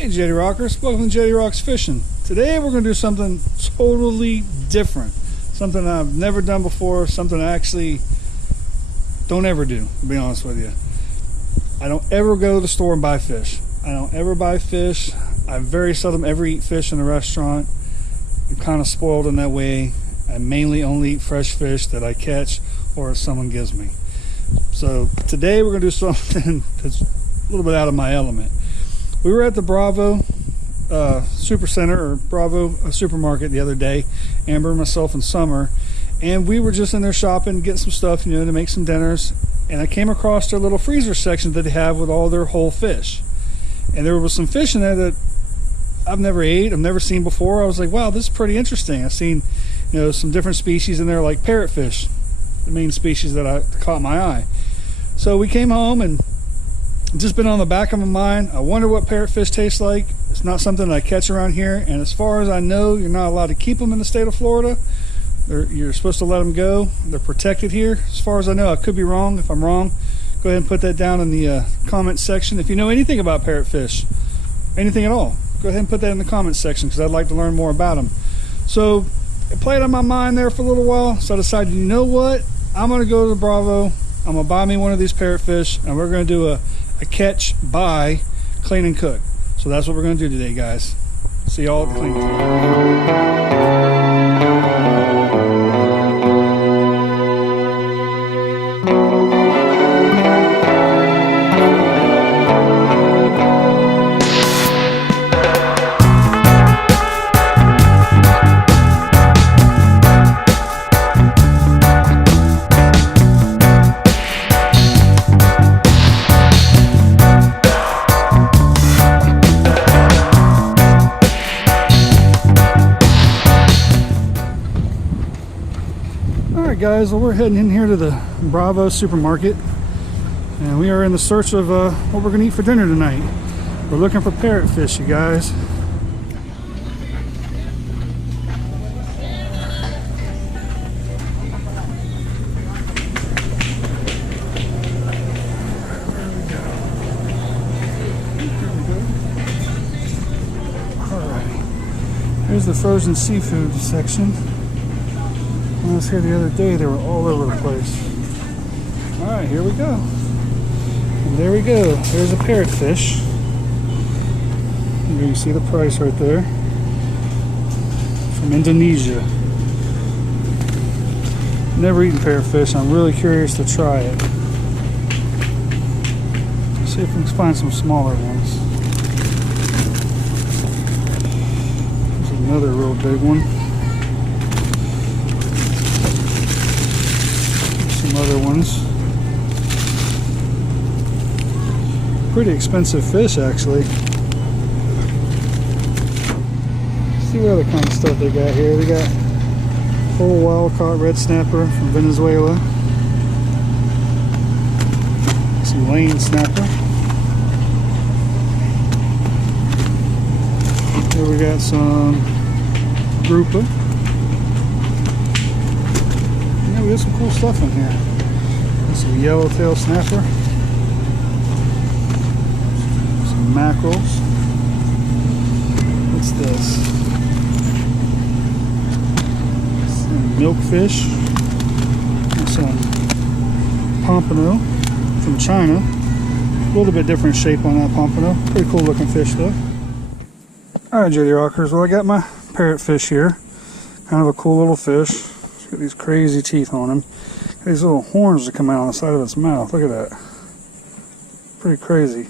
Hey Jettie Rockers, welcome to Jettie Rocks Fishing. Today we're going to do something totally different. Something I've never done before, something I actually don't ever do, to be honest with you. I don't ever go to the store and buy fish. I don't ever buy fish. I very seldom ever eat fish in a restaurant. I'm kind of spoiled in that way. I mainly only eat fresh fish that I catch or someone gives me. So today we're going to do something that's a little bit out of my element. We were at the Bravo Super Center, or Bravo supermarket the other day, Amber, myself, and Summer, and we were just in there shopping, getting some stuff, you know, to make some dinners, and I came across their little freezer section that they have with all their whole fish. And there was some fish in there that I've never ate, I've never seen before. I was like, wow, this is pretty interesting. I've seen, you know, some different species in there, like parrotfish, the main species that caught my eye. So we came home, and just been on the back of my mind. I wonder what parrotfish taste like. It's not something I catch around here, and as far as I know, you're not allowed to keep them in the state of Florida. You're supposed to let them go. They're protected here, as far as I know. I could be wrong. If I'm wrong, go ahead and put that down in the comment section. If you know anything about parrotfish, anything at all, go ahead and put that in the comment section, because I'd like to learn more about them. So it played on my mind there for a little while, so I decided, you know what, I'm going to go to the Bravo, I'm going to buy me one of these parrotfish, and we're going to do a catch, buy, clean, and cook. So that's what we're going to do today, guys. See y'all at the clean. Guys, well, we're heading in here to the Bravo supermarket, and we are in the search of what we're gonna eat for dinner tonight. We're looking for parrotfish, you guys. Alright, here's the frozen seafood section. When I was here the other day, they were all over the place. Alright, here we go. And there we go. There's a parrotfish. You can see the price right there. From Indonesia. Never eaten parrotfish. I'm really curious to try it. Let's see if we can find some smaller ones. There's another real big one. Other ones. Pretty expensive fish, actually. Let's see what other kind of stuff they got here. They got whole wild caught red snapper from Venezuela. Some lane snapper. Here we got some grouper. Yeah, we got some cool stuff in here. Some yellowtail snapper, some mackerels. What's this? Some milkfish, and some pompano from China. A little bit different shape on that pompano. Pretty cool looking fish though. Alright, Jettie Rockers, well, I got my parrotfish here. Kind of a cool little fish. It's got these crazy teeth on him. These little horns that come out on the side of its mouth. Look at that. Pretty crazy.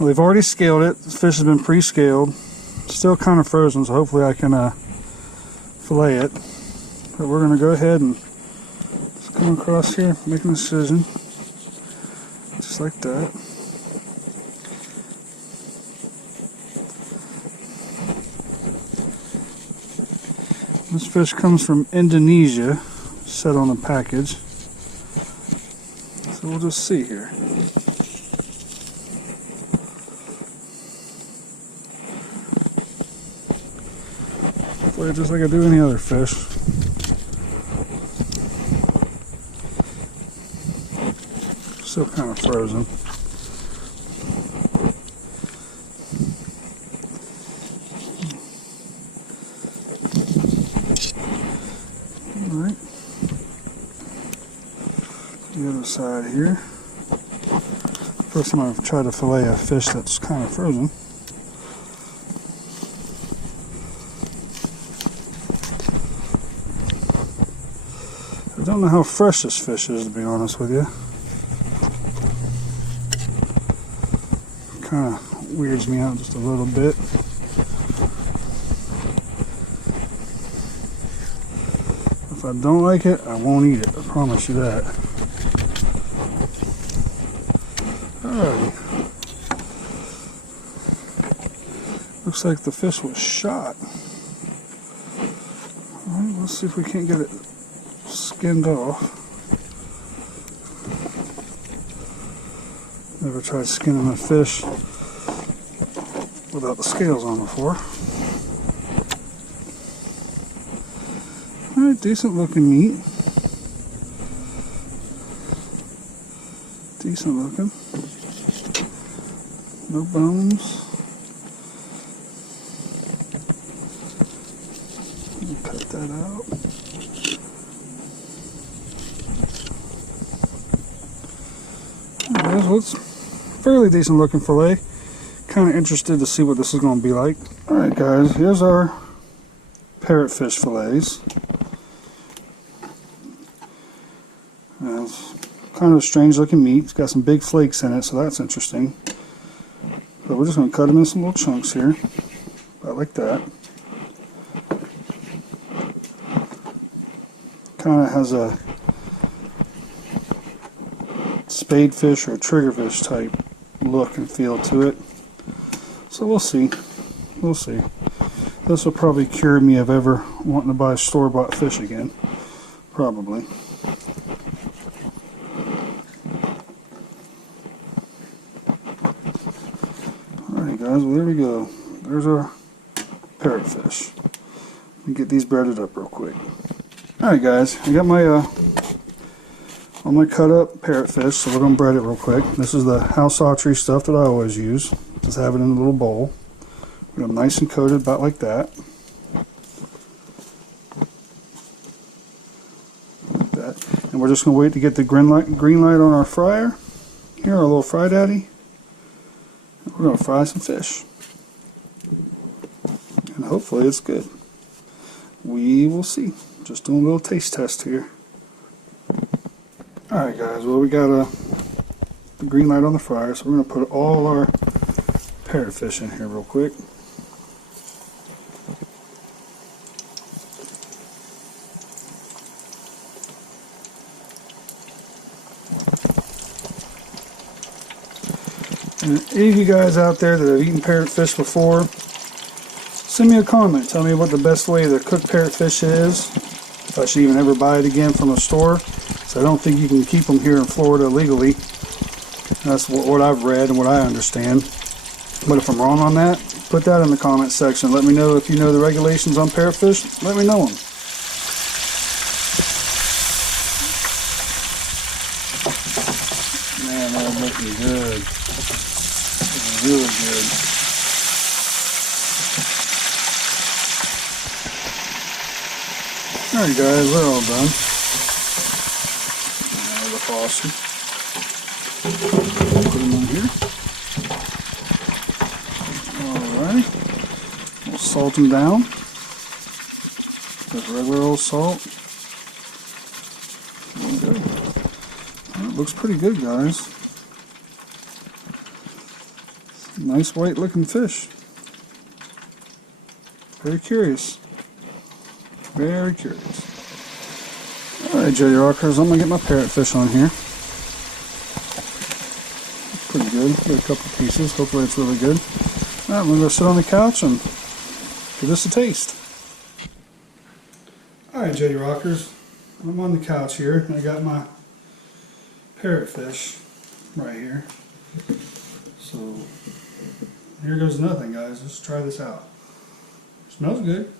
Well, they've already scaled it. This fish has been pre-scaled. Still kind of frozen, so hopefully I can fillet it. But we're going to go ahead and just come across here, make an incision. Just like that. This fish comes from Indonesia. Set on the package, so we'll just see here. Play it just like I do any other fish. Still kind of frozen. the other side here. First I'm going to try to fillet a fish that's kind of frozen. I don't know how fresh this fish is, to be honest with you. Kind of weirds me out just a little bit. If I don't like it, I won't eat it. I promise you that. Alrighty. Looks like the fish was shot. Alright, let's see if we can't get it skinned off. Never tried skinning a fish without the scales on before. Alright, decent looking meat. Decent looking. No bones. Cut that out. Alright, so it's fairly decent looking fillet. Kind of interested to see what this is going to be like. Alright guys, here's our parrotfish fillets. It's kind of a strange looking meat. It's got some big flakes in it, so that's interesting. But we're just going to cut them in some little chunks here. About like that. Kind of has a spadefish or triggerfish type look and feel to it. So we'll see. We'll see. This will probably cure me of ever wanting to buy store-bought fish again. Probably. Alright guys, well there we go. There's our parrotfish. Let me get these breaded up real quick. Alright guys, I got my all my cut up parrotfish, so we're going to bread it real quick. This is the house archery stuff that I always use. Just have it in a little bowl. We're going to nice and coated about like that. Like that. And we're just going to wait to get the green light on our fryer. Here, our little fry daddy. We're going to fry some fish. And hopefully it's good. We will see. Just doing a little taste test here. Alright guys, well we got the green light on the fryer, so we're going to put all our parrotfish in here real quick. And any of you guys out there that have eaten parrotfish before, send me a comment. Tell me what the best way to cook parrotfish is. If I should even ever buy it again from a store. So I don't think you can keep them here in Florida legally. That's what I've read and what I understand. But if I'm wrong on that, put that in the comment section. Let me know if you know the regulations on parrotfish. Let me know them. Man, that's looking good. Looking really good. Alright guys, we're all done. Now the faucet. Put them in here. Alright. We'll salt them down. Just regular old salt. Good. That looks pretty good, guys. Nice white looking fish. Very curious. Very curious. Alright, Jettie Rockers, I'm going to get my parrotfish on here. It's pretty good. Get a couple pieces. Hopefully it's really good. Alright, I'm going to go sit on the couch and give this a taste. Alright, Jettie Rockers, I'm on the couch here. I got my parrotfish right here. So, here goes nothing, guys. Let's try this out. Smells good.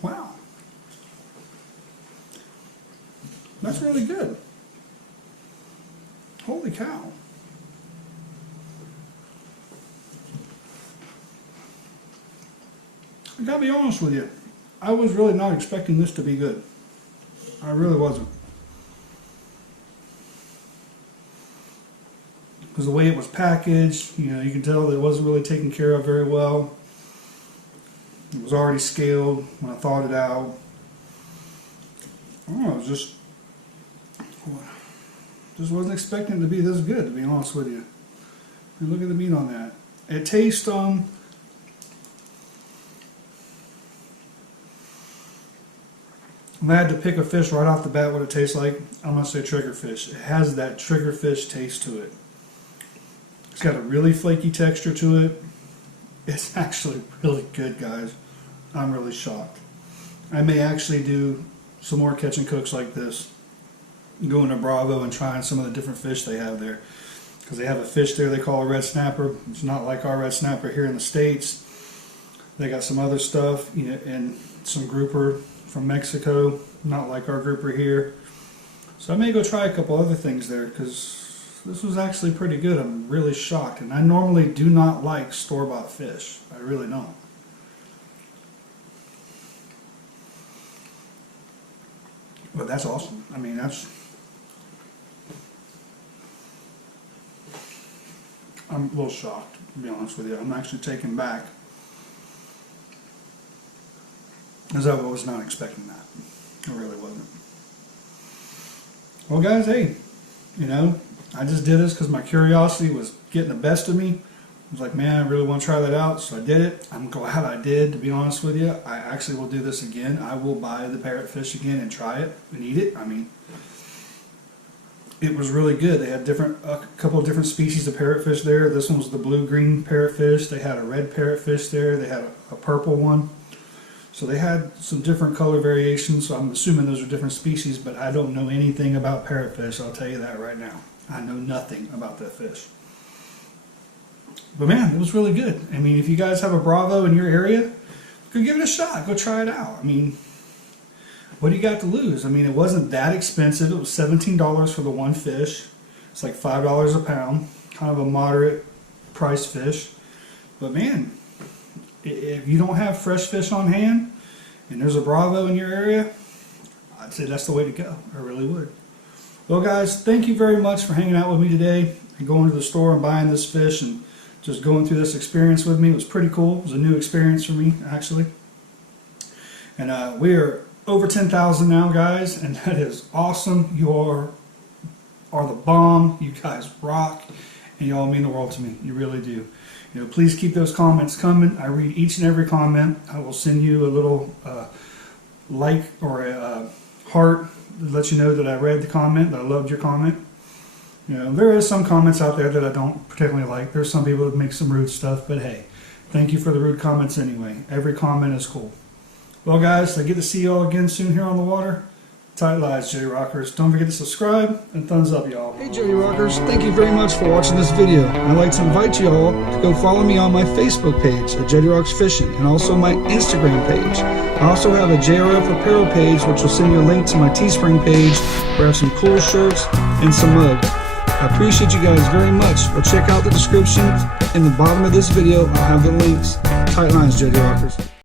Wow. That's really good. Holy cow. I gotta be honest with you, I was really not expecting this to be good. I really wasn't. Because the way it was packaged, you know, you can tell that it wasn't really taken care of very well. It was already scaled when I thawed it out. Oh, I was just wasn't expecting it to be this good, to be honest with you. And look at the meat on that. It tastes, if I had to pick a fish right off the bat what it tastes like, I'm going to say triggerfish. It has that triggerfish taste to it. It's got a really flaky texture to it. It's actually really good, guys. I'm really shocked. I may actually do some more catch and cooks like this. Go into Bravo and trying some of the different fish they have there. Because they have a fish there they call a red snapper. It's not like our red snapper here in the States. They got some other stuff, you know, and some grouper from Mexico, not like our grouper here. So I may go try a couple other things there because this was actually pretty good. I'm really shocked, and I normally do not like store-bought fish. I really don't. But that's awesome. I mean, I'm a little shocked, to be honest with you. I'm actually taken back, because I was not expecting that. I really wasn't. Well, guys, hey, you know, I just did this because my curiosity was getting the best of me. I was like, man, I really want to try that out, so I did it. I'm glad I did, to be honest with you. I actually will do this again. I will buy the parrotfish again and try it and eat it. I mean, it was really good. They had a couple of different species of parrotfish there. This one was the blue-green parrotfish. They had a red parrotfish there. They had a purple one. So they had some different color variations. So I'm assuming those are different species, but I don't know anything about parrotfish. I'll tell you that right now. I know nothing about that fish. But man, it was really good. I mean, if you guys have a Bravo in your area, go give it a shot. Go try it out. I mean, what do you got to lose? I mean, it wasn't that expensive. It was $17 for the one fish. It's like $5 a pound. Kind of a moderate price fish. But man, if you don't have fresh fish on hand and there's a Bravo in your area, I'd say that's the way to go. I really would. Well, guys, thank you very much for hanging out with me today and going to the store and buying this fish and just going through this experience with me. It was pretty cool. It was a new experience for me, actually. And we are over 10,000 now, guys, and that is awesome. You are the bomb. You guys rock, and you all mean the world to me. You really do. You know, please keep those comments coming. I read each and every comment. I will send you a little like or a heart to let you know that I read the comment, that I loved your comment. You know, there is some comments out there that I don't particularly like. There's some people that make some rude stuff, but hey, thank you for the rude comments anyway. Every comment is cool. Well, guys, I get to see you all again soon here on the water. Tight lies, Jettie Rockers. Don't forget to subscribe and thumbs up, y'all. Hey, Jettie Rockers. Thank you very much for watching this video. I'd like to invite you all to go follow me on my Facebook page at Jettie Rocks Fishing and also my Instagram page. I also have a JRF apparel page, which will send you a link to my Teespring page where I have some cool shirts and some mugs. I appreciate you guys very much. Well, check out the description in the bottom of this video. I'll have the links. Tight lines, Jettie Rockers.